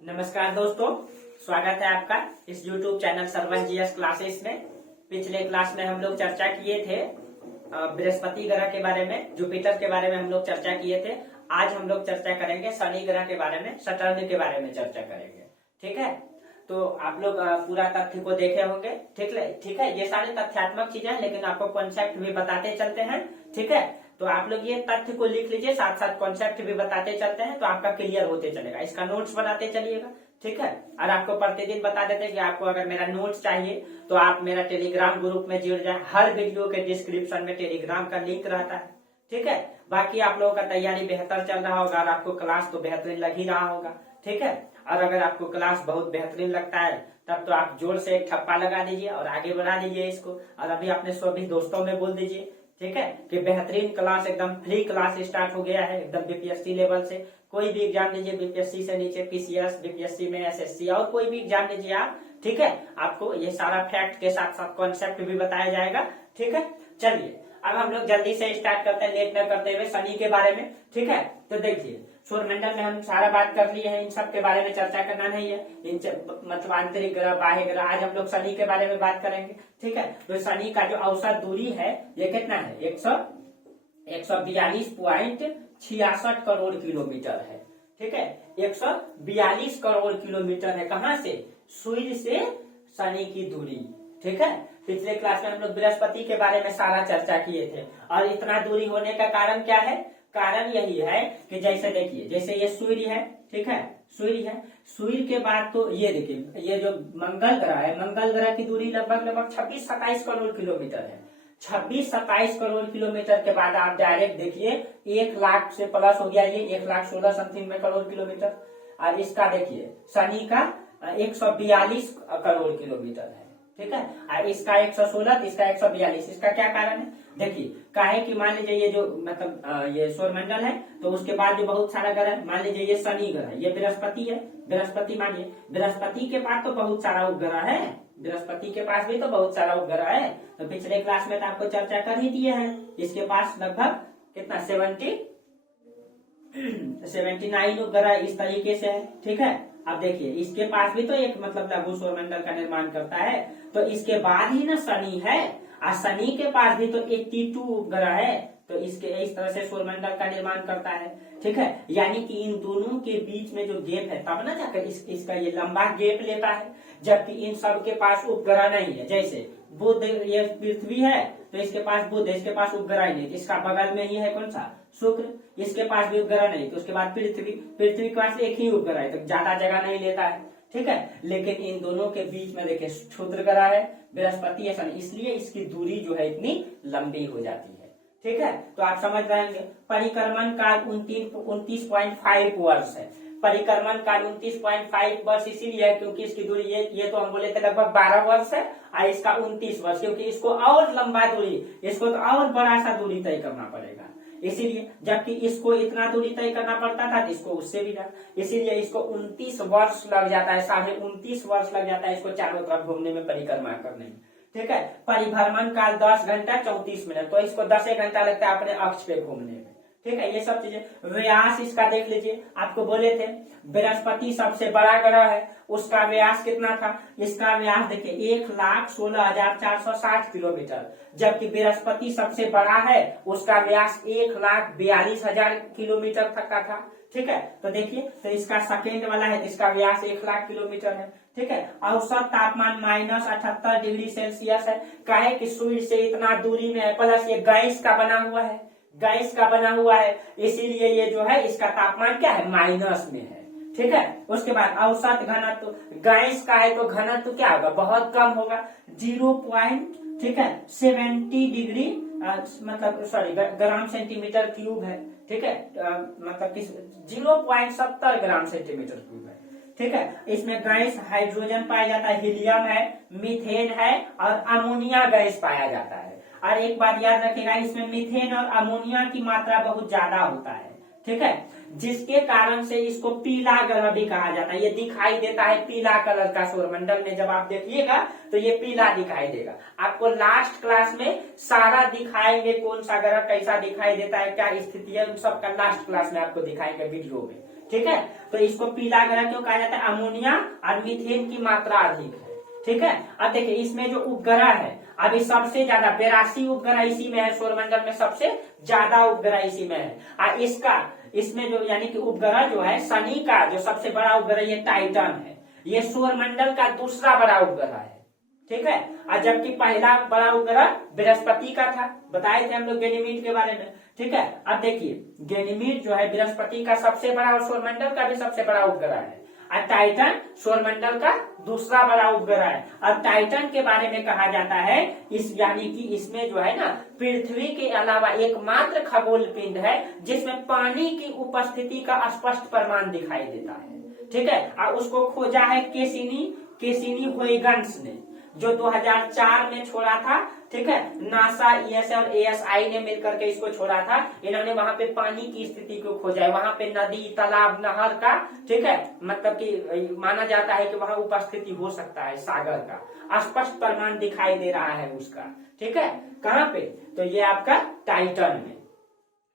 नमस्कार दोस्तों, स्वागत है आपका इस YouTube channel Sarvan GS classes में। पिछले क्लास में हम लोग चर्चा किए थे बृहस्पति ग्रह के बारे में, जुपिटर के बारे में हम लोग चर्चा किए थे। आज हम लोग चर्चा करेंगे शनि ग्रह के बारे में, सटर्न के बारे में चर्चा करेंगे। ठीक है, तो आप लोग पूरा तथ्य को देखे होंगे। ठीक है, ये सारे तथ्यात्मक चीजें हैं, लेकिन आपको कॉन्सेप्ट भी बताते चलते हैं। ठीक है, तो आप लोग ये तथ्य को लिख लीजिए, साथ साथ कॉन्सेप्ट भी बताते चलते हैं, तो आपका क्लियर होते चलेगा। इसका नोट्स बनाते चलिएगा। ठीक है, और आपको प्रतिदिन बता देते हैं कि आपको अगर मेरा नोट्स चाहिए तो आप मेरा टेलीग्राम ग्रुप में जुड़ जाए। हर वीडियो के डिस्क्रिप्शन में टेलीग्राम का लिंक रहता है। ठीक है, बाकी आप लोगों का तैयारी बेहतर चल रहा होगा और आपको क्लास तो बेहतरीन लग ही रहा होगा। ठीक है, और अगर आपको क्लास बहुत बेहतरीन लगता है तब तो आप जोर से एक ठप्पा लगा दीजिए और आगे बढ़ा दीजिए इसको, और अभी अपने सभी दोस्तों में बोल दीजिए। ठीक है, कि बेहतरीन क्लास, एकदम फ्री क्लास स्टार्ट हो गया है, एकदम बीपीएससी लेवल से। कोई भी एग्जाम लीजिए, बीपीएससी से नीचे पीसीएस, बीपीएससी में एसएससी, और कोई भी एग्जाम लीजिए आप। ठीक है, आपको ये सारा फैक्ट के साथ साथ कॉन्सेप्ट भी बताया जाएगा। ठीक है, चलिए अब हम लोग जल्दी से स्टार्ट करते हैं, लेट न करते हुए शनि के बारे में। ठीक है, तो देखिए सौरमंडल में हम सारा बात कर लिए हैं, इन सब के बारे में चर्चा करना नहीं है। मतलब आंतरिक ग्रह, बाह्य ग्रह, आज हम लोग शनि के बारे में बात करेंगे। ठीक है, तो शनि का जो औसत दूरी है ये कितना है? 142.66 करोड़ किलोमीटर है। ठीक है, 142 करोड़ किलोमीटर है। कहां से? सूर्य से शनि की दूरी। ठीक है, पिछले क्लास में हम लोग बृहस्पति के बारे में सारा चर्चा किए थे। और इतना दूरी होने का कारण क्या है? कारण यही है कि जैसे देखिए, जैसे ये सूर्य है, ठीक है, सूर्य है, सूर्य के बाद तो ये देखिए, ये जो मंगल ग्रह है, मंगल ग्रह की दूरी लगभग 26-27 करोड़ किलोमीटर है। 26-27 करोड़ किलोमीटर के बाद आप डायरेक्ट देखिए 1 लाख से प्लस हो गया, ये 1,16,000 समथिंग में करोड़ किलोमीटर। और इसका देखिए शनि का 142 करोड़ किलोमीटर है। ठीक है, और इसका 116, इसका 142। इसका क्या कारण है? देखिए, काहे कि मान लीजिए ये जो मतलब ये सौरमंडल है, तो उसके बाद जो बहुत सारा ग्रह है, मान लीजिए ये शनि ग्रह है, ये बृहस्पति है, बृहस्पति मानिए, बृहस्पति के पास तो बहुत सारा उपग्रह है, बृहस्पति के पास भी तो बहुत सारा उपग्रह है। तो पिछले क्लास में तो आपको चर्चा कर ही दिए हैं, इसके पास लगभग कितना 79 उपग्रह इस तरीके से है। ठीक है, अब देखिए इसके पास भी तो एक मतलब लघु सौरमंडल का निर्माण करता है, तो इसके बाद ही ना शनि है, और शनि के पास भी तो 82 उपग्रह है, तो इसके इस तरह से सौरमंडल का निर्माण करता है। ठीक है, यानी कि इन दोनों के बीच में जो गैप है तब ना जाकर इसका ये लंबा गैप लेता है, जबकि इन सब के पास उपग्रह नहीं है। जैसे बुध, ये पृथ्वी है तो इसके पास बुध है, इसके पास उपग्रह ही नहीं, इसका बगल में ही है कौन सा? शुक्र, इसके पास भी उपग्रह नहीं, तो उसके बाद पृथ्वी के पास एक ही उपग्रह है, तो ज्यादा जगह नहीं लेता है। ठीक है, लेकिन इन दोनों के बीच में देखिए क्षुद्र ग्रह है, बृहस्पति है, शनि, इसलिए इसकी दूरी जो है इतनी लंबी हो जाती है। ठीक है, तो आप समझ रहे हैं। परिक्रमण काल 29.5 वर्ष है। परिक्रमण काल 29.5 वर्ष इसीलिए है क्योंकि इसकी दूरी ये तो हम बोले थे लगभग 12 वर्ष है, और इसका 29 वर्ष, क्योंकि इसको और लंबा दूरी, इसको तो और बड़ा सा दूरी तय करना पड़ेगा, इसीलिए। जबकि इसको इतना दूरी तय करना पड़ता था तो इसको उससे भी ज्यादा, इसीलिए इसको 29 वर्ष लग जाता है, 29.5 वर्ष लग जाता है इसको चारों तरफ घूमने में, परिक्रमा करने में। ठीक है, परिभ्रमण काल 10 घंटा 34 मिनट, तो इसको 10 घंटा लगता है अपने अक्ष पे घूमने में। ठीक है, ये सब चीजें। व्यास इसका देख लीजिए, आपको बोले थे बृहस्पति सबसे बड़ा ग्रह है, उसका व्यास कितना था? इसका व्यास देखिए 1,16,460 किलोमीटर, जबकि बृहस्पति सबसे बड़ा है, उसका व्यास 1,42,000 किलोमीटर तक का था। ठीक है, तो देखिए, तो इसका सेकेंड वाला है, इसका व्यास 1,00,000 किलोमीटर है। ठीक है, औसत तापमान -78 डिग्री सेल्सियस है। काहे कि सूर्य से इतना दूरी में है, प्लस ये गैस का बना हुआ है, गैस का बना हुआ है, इसीलिए ये जो है इसका तापमान क्या है? माइनस में है। ठीक है, उसके बाद औसत घनत्व, गैस का है तो घनत्व क्या होगा? बहुत कम होगा, 0.70 डिग्री मतलब सॉरी ग्राम सेंटीमीटर क्यूब है। ठीक है, मतलब 0.70 ग्राम सेंटीमीटर क्यूब है। ठीक है, इसमें गैस हाइड्रोजन पाया जाता है, हीलियम है, मीथेन है और अमोनिया गैस पाया जाता है। और एक बात याद रखिएगा, इसमें मीथेन और अमोनिया की मात्रा बहुत ज्यादा होता है। ठीक है, जिसके कारण से इसको पीला ग्रह भी कहा जाता है। ये दिखाई देता है पीला कलर का सौरमंडल में, जब आप देखिएगा तो ये पीला दिखाई देगा। आपको लास्ट क्लास में सारा दिखाएंगे, कौन सा ग्रह कैसा दिखाई देता है, क्या स्थिति है, उन सब का लास्ट क्लास में आपको दिखाएंगे वीडियो में। ठीक है। तो इसको पीला ग्रह क्यों कहा जाता है? अमोनिया और मीथेन की मात्रा अधिक है, ठीक है। अब देखिए इसमें जो उपग्रह है अभी सबसे ज्यादा 82 उपग्रह इसी में है, सौरमंडल में सबसे ज्यादा उपग्रह इसी में है। और इसमें जो यानी कि उपग्रह जो है शनि का जो सबसे बड़ा उपग्रह ये टाइटन है, ये सौरमंडल का दूसरा बड़ा उपग्रह है, ठीक है। और जबकि पहला बड़ा उपग्रह बृहस्पति का था, बताए थे हम लोग गैनीमीड के बारे में, ठीक है। अब देखिए गैनीमीड जो है बृहस्पति का सबसे बड़ा और सौरमंडल का भी सबसे बड़ा उपग्रह है, और टाइटन सौरमंडल का दूसरा बड़ा उपग्रह है। अब टाइटन के बारे में कहा जाता है इस यानी कि इसमें जो है ना पृथ्वी के अलावा एकमात्र खगोल पिंड है जिसमें पानी की उपस्थिति का स्पष्ट प्रमाण दिखाई देता है, ठीक है। और उसको खोजा है केसिनी होइगन्स ने, जो 2004 में छोड़ा था, ठीक है। नासा, ईएसए और एएसआई ने मिलकर के इसको छोड़ा था। इन्होंने वहां पे पानी की स्थिति को खोजा है, वहां पे नदी, तालाब, नहर का, ठीक है, मतलब कि माना जाता है कि वहां उपस्थिति हो सकता है सागर का, स्पष्ट प्रमाण दिखाई दे रहा है उसका, ठीक है। कहाँ पे? तो ये आपका टाइटन में,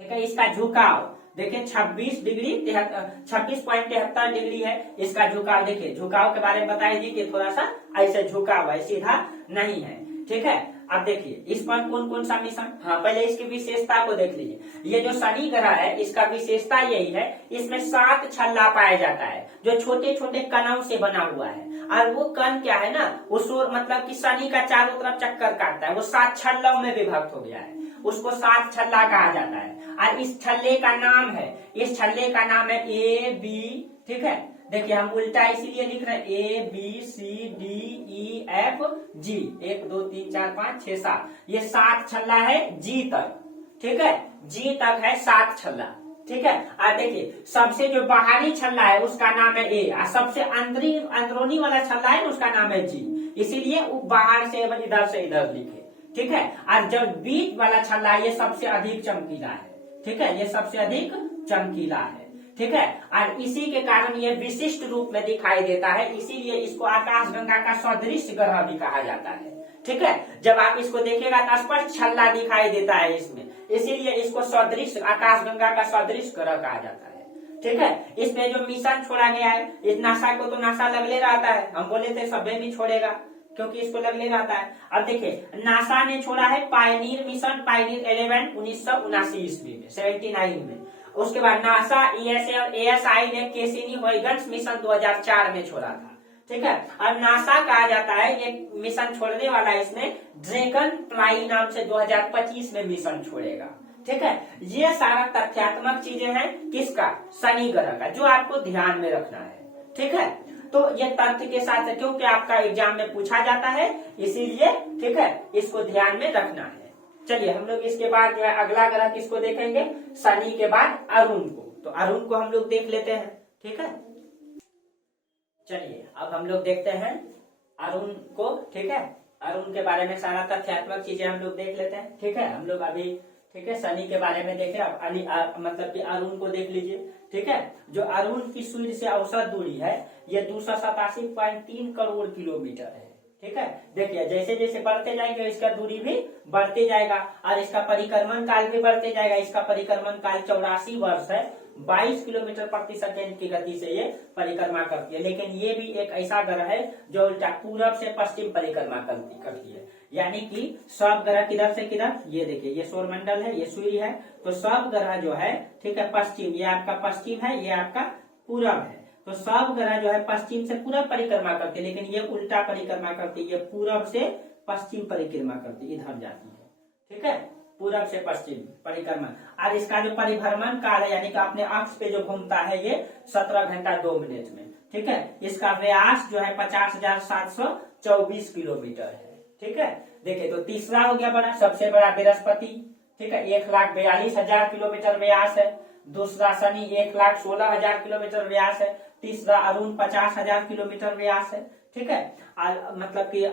ठीक है। इसका झुकाव देखिए 26.73 डिग्री है इसका झुकाव। देखिए झुकाव के बारे में बता दीजिए, थोड़ा सा ऐसे झुकाव है, सीधा नहीं है, ठीक है। अब देखिए इस पर कौन कौन सा मिशन, हाँ पहले इसकी विशेषता को देख लीजिए। ये जो शनि ग्रह है इसका विशेषता यही है, इसमें 7 छल्ला पाया जाता है जो छोटे छोटे कणों से बना हुआ है। और वो कण क्या है ना, वो मतलब कि शनि का चारों तरफ चक्कर काटता है, वो 7 छल्लों में विभक्त हो गया है, उसको 7 छल्ला कहा जाता है। और इस छल्ले का नाम है, इस छल्ले का नाम है ए बी, ठीक है। देखिए हम उल्टा इसीलिए लिख रहे हैं A B C D E F G, 1 2 3 4 5 6 7, ये 7 छल्ला है जी तक, ठीक है। जी तक है 7 छल्ला, ठीक है। और देखिए सबसे जो बाहरी छल्ला है उसका नाम है ए, और सबसे अंदरूनी वाला छल्ला है उसका नाम है जी, इसीलिए बाहर से इधर से इधर लिखे, ठीक है। और जब बीच वाला छल्ला ये सबसे अधिक चमकीला है, ठीक है, ये सबसे अधिक चमकीला है, ठीक है। और इसी के कारण ये विशिष्ट रूप में दिखाई देता है, इसीलिए इसको आकाशगंगा का सदृश ग्रह भी कहा जाता है, ठीक है। जब आप इसको देखिएगा तो स्पष्ट छल्ला दिखाई देता है इसमें, इसीलिए इसको सदृश, आकाशगंगा का सदृश ग्रह कहा जाता है, ठीक है। इसमें जो मिशन छोड़ा गया है, इस नासा को तो नासा लगले रहता है, हम बोले थे सभ्य भी छोड़ेगा क्योंकि इसको लगले रहता है। अब देखिए नासा ने छोड़ा है पायनीर मिशन, पायनीर 11 1979 ईस्वी में, 79 में। उसके बाद नासा, ईएसए और एएसआई ने केसिनी होइगन्स मिशन 2004 में छोड़ा था, ठीक है। और नासा कहा जाता है ये मिशन छोड़ने वाला, इसमें ड्रैगन फ्लाई नाम से 2025 में मिशन छोड़ेगा, ठीक है। ये सारा तथ्यात्मक चीजें हैं किसका? शनि ग्रह का, जो आपको ध्यान में रखना है, ठीक है। तो ये तथ्य के साथ, क्योंकि आपका एग्जाम में पूछा जाता है इसीलिए, ठीक है, इसको ध्यान में रखना है। चलिए हम लोग इसके बाद जो है अगला ग्रह किसको देखेंगे? शनि के बाद अरुण को। तो अरुण को हम लोग देख लेते हैं, ठीक है। चलिए अब हम लोग देखते हैं अरुण को, ठीक है। अरुण के बारे में सारा तथ्यात्मक चीजें हम लोग देख लेते हैं, ठीक है। हम लोग अभी, ठीक है, शनि के बारे में देखें, अब मतलब कि अरुण को देख लीजिए, ठीक है। जो अरुण की सूर्य से औसत दूरी है ये 287.3 करोड़ किलोमीटर है, ठीक है। देखिए जैसे जैसे बढ़ते जाएंगे इसका दूरी भी बढ़ते जाएगा, और इसका परिक्रमण काल भी बढ़ते जाएगा। इसका परिक्रमण काल 84 वर्ष है, 22 किलोमीटर प्रति सेकेंड की गति से ये परिक्रमा करती है। लेकिन ये भी एक ऐसा ग्रह है जो उल्टा पूरब से पश्चिम परिक्रमा करती है, यानी कि सब ग्रह किधर से किधर, ये देखिए ये सौरमंडल है, ये सूर्य है, तो सब ग्रह जो है, ठीक है, पश्चिम, ये आपका पश्चिम है, ये आपका पूरब है। तो सब ग्रह जो है पश्चिम से पूरब परिक्रमा करती है, लेकिन ये उल्टा परिक्रमा करती है, ये पूरब से पश्चिम परिक्रमा करती है, इधर जाती है, ठीक है, पूरब से पश्चिम परिक्रमा। और इसका जो परिभ्रमण काल है यानी कि अपने अक्ष पे जो घूमता है ये 17 घंटा 2 मिनट में, ठीक है। इसका व्यास जो है 50,724 किलोमीटर है, ठीक है। देखिए तो तीसरा हो गया बड़ा, सबसे बड़ा बृहस्पति, ठीक है, 1,42,000 किलोमीटर व्यास है। दूसरा शनि 1,16,000 किलोमीटर व्यास है। तीसरा अरुण 50,000 किलोमीटर व्यास है, ठीक है। मतलब कि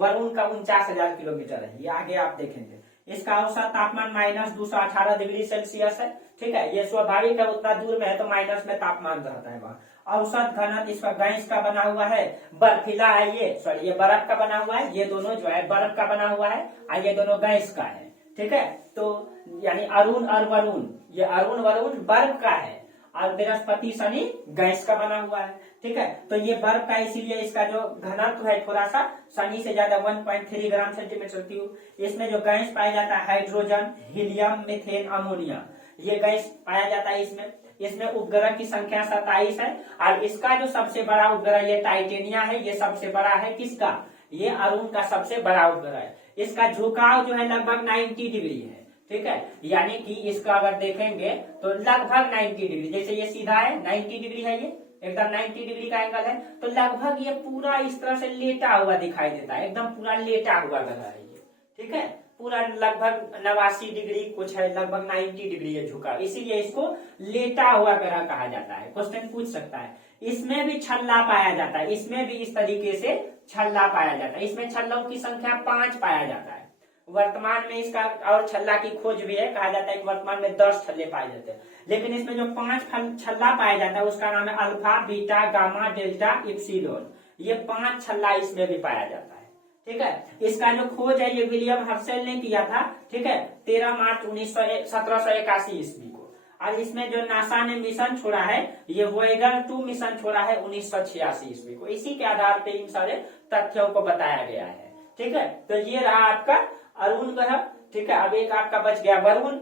वरुण का 49,000 किलोमीटर है, ये आगे आप देखेंगे। इसका औसत तापमान -218 डिग्री सेल्सियस है, ठीक है। ये स्वाभाविक है, उतना दूर में है तो माइनस में तापमान रहता है वहाँ। औसत घनत्व इसका गैस का बना हुआ है, बर्फीला है, ये बर्फ का बना हुआ है, ये दोनों जो है बर्फ का बना हुआ है, और ये दोनों गैस का है, ठीक है। तो यानी अरुण और वरुण, ये अरुण वरुण बर्फ का है, और बृहस्पति शनि गैस का बना हुआ है। ठीक है, तो ये बर्फ का इसीलिए इसका जो घनत्व है थोड़ा सा शनि से ज्यादा 1.3 ग्राम सेंटीमीटर क्यूब। इसमें जो गैस पाया जाता है हाइड्रोजन, हीलियम, मीथेन, अमोनिया, ये गैस पाया जाता है इसमें। इसमें उपग्रह की संख्या 27 है और इसका जो सबसे बड़ा उपग्रह ये टाइटेनिया है, ये सबसे बड़ा है किसका, ये अरुण का सबसे बड़ा उपग्रह है। इसका झुकाव जो है लगभग 90 डिग्री है। ठीक है, यानी कि इसका अगर देखेंगे तो लगभग 90 डिग्री, जैसे ये सीधा है 90 डिग्री है, ये एकदम 90 डिग्री का एंगल है, तो लगभग ये पूरा इस तरह से लेटा हुआ दिखाई देता है, एकदम पूरा लेटा हुआ ग्रह है ये। ठीक है, पूरा लगभग 89 डिग्री कुछ है, लगभग 90 डिग्री है झुका, इसीलिए इसको लेटा हुआ ग्रह कहा जाता है। क्वेश्चन पूछ सकता है। इसमें भी छल्ला पाया जाता है, इसमें भी इस तरीके से छल्ला पाया जाता है। इसमें छल्लों की संख्या 5 पाया जाता है। वर्तमान में इसका और छल्ला की खोज भी है, कहा जाता है कि वर्तमान में 10 छल्ले पाए जाते हैं, लेकिन इसमें जो 5 छल्ला पाया जाता है उसका नाम है alpha, beta, gamma, delta, epsilon. ये 5 छल्ला इसमें भी पाया जाता है। ठीक है, इसका जो खोज है ये विलियम हर्शेल ने किया था। ठीक है, 13 मार्च 1781 ईस्वी को। और इसमें जो नासा ने मिशन छोड़ा है ये वोयेगर 2 मिशन छोड़ा है 1986 ईस्वी को। इसी के आधार पे इन सारे तथ्यों को बताया गया है। ठीक है, तो ये रहा आपका अरुण ग्रह। ठीक है, अब एक आपका बच गया वरुण।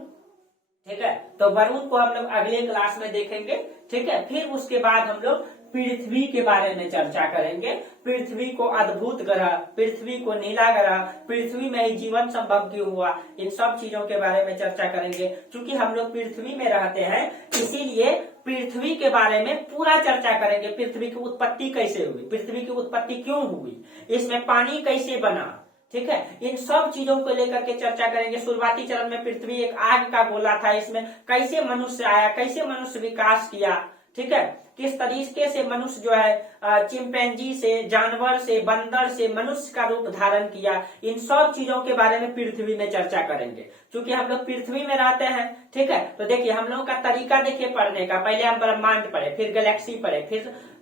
ठीक है, तो वरुण को हम लोग अगले क्लास में देखेंगे। ठीक है, फिर उसके बाद हम लोग पृथ्वी के बारे में चर्चा करेंगे। पृथ्वी को अद्भुत ग्रह, पृथ्वी को नीला ग्रह, पृथ्वी में ही जीवन संभव क्यों हुआ, इन सब चीजों के बारे में चर्चा करेंगे। क्योंकि हम लोग पृथ्वी में रहते हैं इसीलिए पृथ्वी के बारे में पूरा चर्चा करेंगे। पृथ्वी की उत्पत्ति कैसे हुई, पृथ्वी की उत्पत्ति क्यों हुई, इसमें पानी कैसे बना। ठीक है, इन सब चीजों को लेकर के चर्चा करेंगे। शुरुआती चरण में पृथ्वी एक आग का गोला था, इसमें कैसे मनुष्य आया, कैसे मनुष्य विकास किया। ठीक है, किस तरीके से मनुष्य जो है चिंपैंजी से, जानवर से, बंदर से मनुष्य का रूप धारण किया, इन सब चीजों के बारे में पृथ्वी में चर्चा करेंगे। क्योंकि हम लोग पृथ्वी में रहते हैं। ठीक है, तो देखिए हम लोगों का तरीका देखिए पढ़ने का, पहले हम ब्रह्मांड पढ़े, फिर गैलेक्सी पढ़े,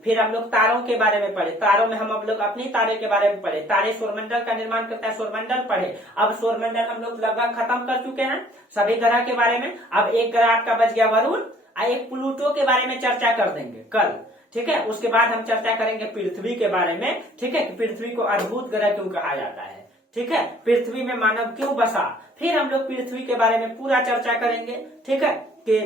फिर हम लोग तारों के बारे में पढ़े, तारों में हम लोग अपनी तारे के बारे में पढ़े, तारे सौरमंडल का निर्माण करता है, सौरमंडल पढ़े। अब सौरमंडल हम लोग लगभग खत्म कर चुके हैं सभी ग्रह के बारे में। अब एक ग्रह आपका बच गया वरुण, एक प्लूटो के बारे में चर्चा कर देंगे कल। ठीक है, उसके बाद हम चर्चा करेंगे पृथ्वी के बारे में। ठीक है, कि पृथ्वी को अद्भुत ग्रह क्यों कहा जाता है। ठीक है, पृथ्वी में मानव क्यों बसा, फिर हम लोग पृथ्वी के बारे में पूरा चर्चा करेंगे। ठीक है, कि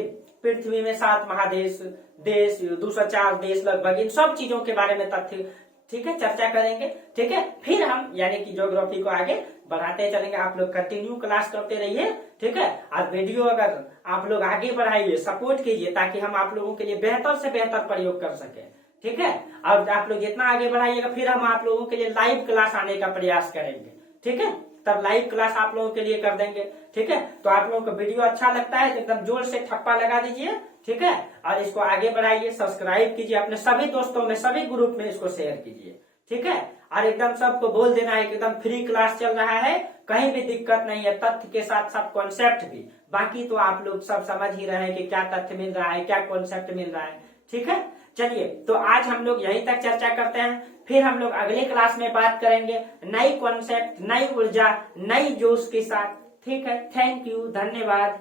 पृथ्वी में 7 महादेश, देश, 204 देश लगभग, इन सब चीजों के बारे में तथ्य ठीक है चर्चा करेंगे। ठीक है, फिर हम यानी कि ज्योग्राफी को आगे बढ़ाते चलेंगे। आप लोग कंटिन्यू क्लास करते रहिए। ठीक है, और वीडियो अगर आप लोग आगे बढ़ाइए, सपोर्ट कीजिए, ताकि हम आप लोगों के लिए बेहतर से बेहतर प्रयोग कर सके। ठीक है, और आप लोग जितना आगे बढ़ाइएगा फिर हम आप लोगों के लिए लाइव क्लास आने का प्रयास करेंगे। ठीक है, तब लाइव क्लास आप लोगों के लिए कर देंगे। ठीक है, तो आप लोगों को वीडियो अच्छा लगता है तो एकदम जोर से ठप्पा लगा दीजिए। ठीक है, और इसको आगे बढ़ाइए, सब्सक्राइब कीजिए, अपने सभी दोस्तों में, सभी ग्रुप में इसको शेयर कीजिए। ठीक है, और एकदम सबको बोल देना है कि एकदम फ्री क्लास चल रहा है, कहीं भी दिक्कत नहीं है, तथ्य के साथ सब कॉन्सेप्ट भी। बाकी तो आप लोग सब समझ ही रहे हैं कि क्या तथ्य मिल रहा है, क्या कॉन्सेप्ट मिल रहा है। ठीक है, चलिए तो आज हम लोग यहीं तक चर्चा करते हैं, फिर हम लोग अगले क्लास में बात करेंगे नई कॉन्सेप्ट, नई ऊर्जा, नई जोश के साथ। ठीक है, थैंक यू, धन्यवाद।